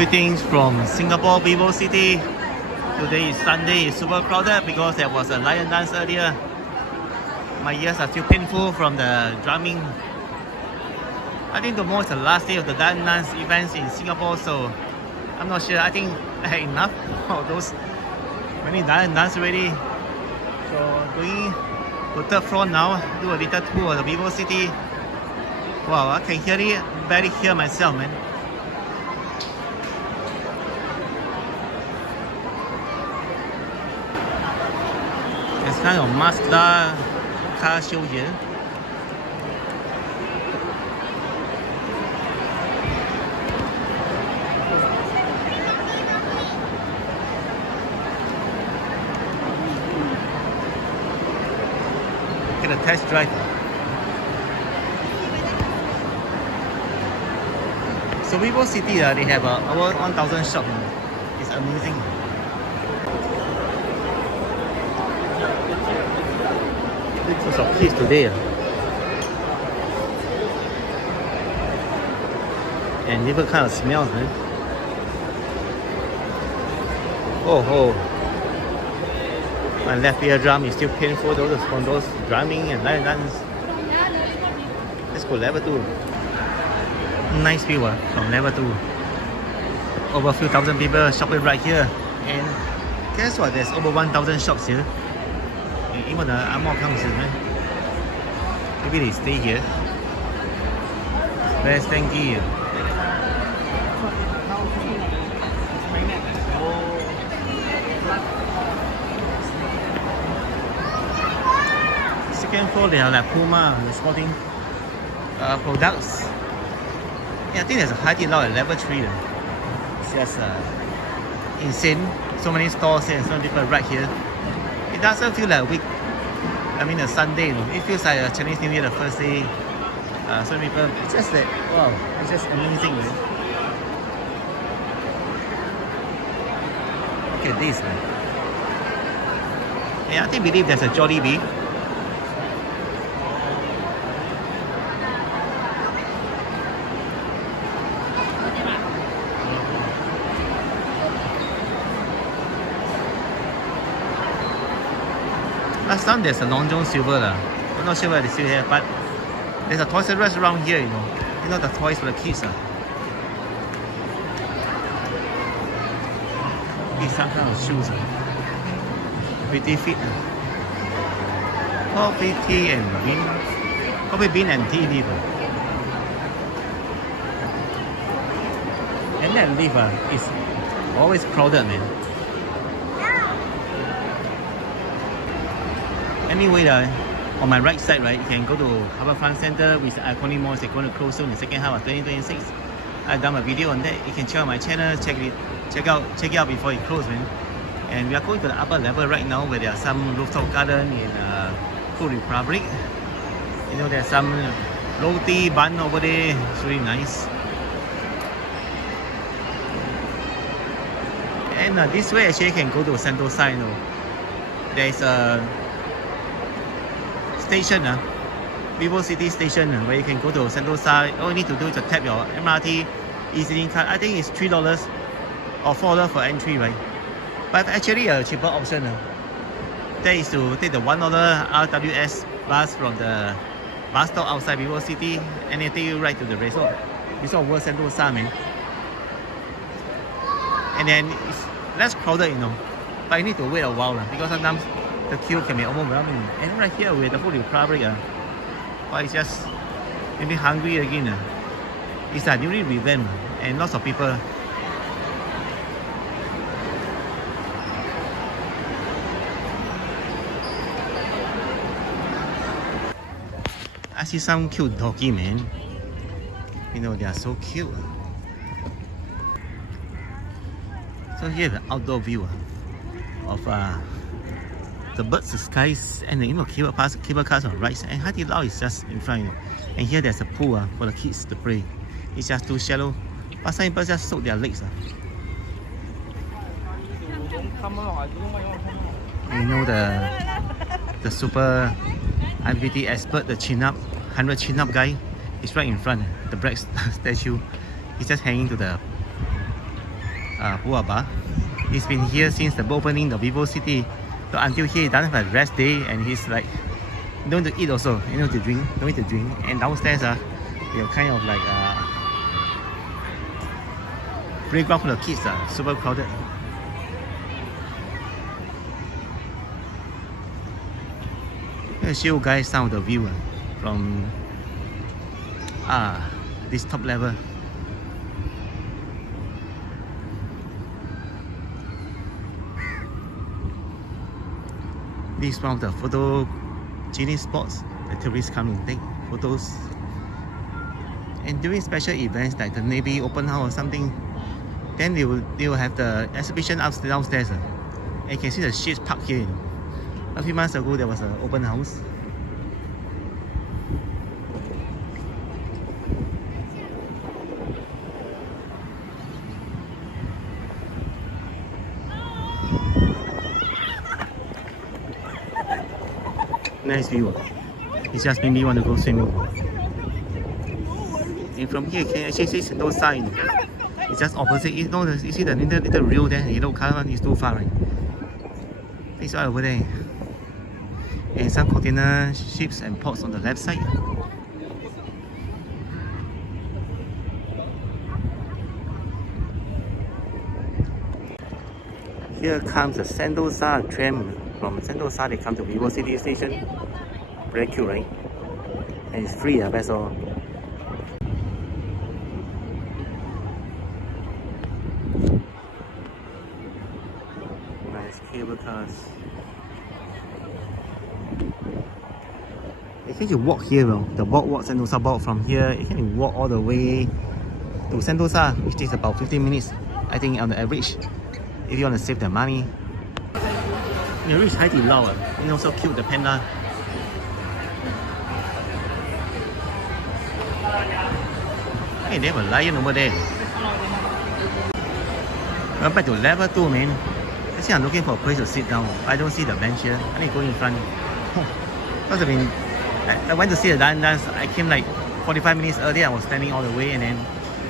Greetings from Singapore, VIVO City. Today is Sunday, it's super crowded because there was a lion dance earlier. My ears are still painful from the drumming. I think tomorrow is the last day of the lion dance events in Singapore, so I'm not sure. I think I had enough of those many lion dance already. So going to third floor now, do a little tour of the VIVO City. Wow, I can barely hear myself, man. There's kind of Mazda car show here. Get a test drive. So VIVO City, they have over 1,000 shops. It's amazing. Lots of kids today. And different kind of smells, man. Oh. My left eardrum is still painful from those drumming and lion dance. Let's go level 2. Nice view from level 2. Over a few thousand people shopping right here. And guess what? There's over 1,000 shops here. And even the Amor comes in, man. Maybe they stay here. Where's Tengi? Second floor, they are like Puma, the sporting products. Yeah, I think there's a Hai Di Lao at level 3. It's just insane. So many stores here and so many people right here. It doesn't feel like a week. I mean a Sunday, you know. It feels like a Chinese New Year, the first day. So many people. It's just that, wow, it's just amazing, man. Look at this, man. Yeah, I believe there's a Jollibee. Last time there's a Long John Silver. I'm not sure whether they still have, but there's a Toys R Us around here, you know. You know, the toys for the kids. These some kind of shoes. Pretty fit. Coffee, tea and bean. Coffee, bean and tea leaf. And that leaf is always crowded, man. Anyway, on my right side, right, you can go to Harbourfront Centre, which the iconic mall is going to close soon in the second half of 2026. I've done a video on that. You can check out my channel, check it out before it closes, man. And we are going to the upper level right now, where there are some rooftop garden in Food Republic. You know, there's some roti bun over there. It's really nice. And this way, actually, you can go to Sentosa. You know, there's a station, VIVO City Station, where you can go to Sentosa. All you need to do is to tap your MRT EasyLink card. I think it's $3 or $4 for entry, right? But actually a cheaper option. That is to take the $1 RWS bus from the bus stop outside VIVO City, and it take you right to the resort World Sentosa, man. And then it's less crowded, you know. But you need to wait a while because sometimes the queue can be overwhelming. And right here with the Food Republic, well, it's just maybe hungry again. It's a newly revamped and lots of people. I see some cute doggy, man. You know, they are so cute. So here the outdoor view of the birds, the skies, and the cable cars on the right side. And Hai Di Lao is just in front, you know. And here there's a pool for the kids to play. It's just too shallow. But some people just soak their legs. You know the super IBT expert, the chin-up, 100 chin-up guy, is right in front. The black statue, he's just hanging to the Huaba. He's been here since the opening of Vivo City. So until here, he doesn't have a rest day, and he's like, don't need to eat also, you know, to drink, don't need to drink. And downstairs, they're kind of like playground for the kids, super crowded. I'll show you guys some of the view from this top level. This is one of the photogenic spots that tourists come and take photos. And during special events like the Navy open house or something, then they will have the exhibition downstairs. And you can see the ships parked here. A few months ago there was an open house. Nice view. It's just made me want to go swimming. And from here you can actually see no sign. It's just opposite. You know, you see the little rail there, the yellow color one is too far, right? It's right over there. And some container ships and ports on the left side. Here comes the Sentosa tram. From Sentosa they come to Vivo City Station. Very cute, right? And it's free, that's all. Nice cable cars. You can walk here, the boardwalk, Sentosa board from here. You can walk all the way to Sentosa, which takes about 15 minutes, I think, on the average, if you want to save the money. You reach Hai Di Lao, you know, so cute, the panda. Hey, they have a lion over there. Well, back to level 2, man. Actually, I'm looking for a place to sit down. I don't see the bench here. I need to go in front. Because I went to see the lion dance. I came like 45 minutes earlier. I was standing all the way, and then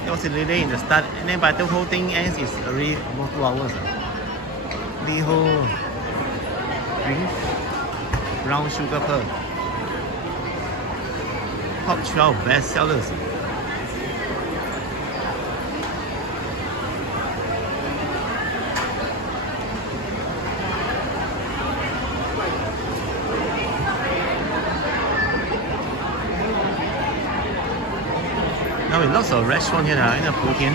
there was a delay in the start. And then by the whole thing ends, it's already almost 2 hours. The whole drink, brown sugar pearl, top 12 best sellers. Now with lots of restaurants here in the Phuket.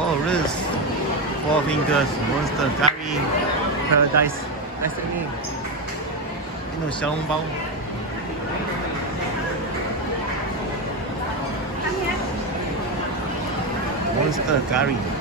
Oh, this Four Fingers, Monster Curry, Paradise, that's the name. You know, Xiao Long Bao. Monster Curry.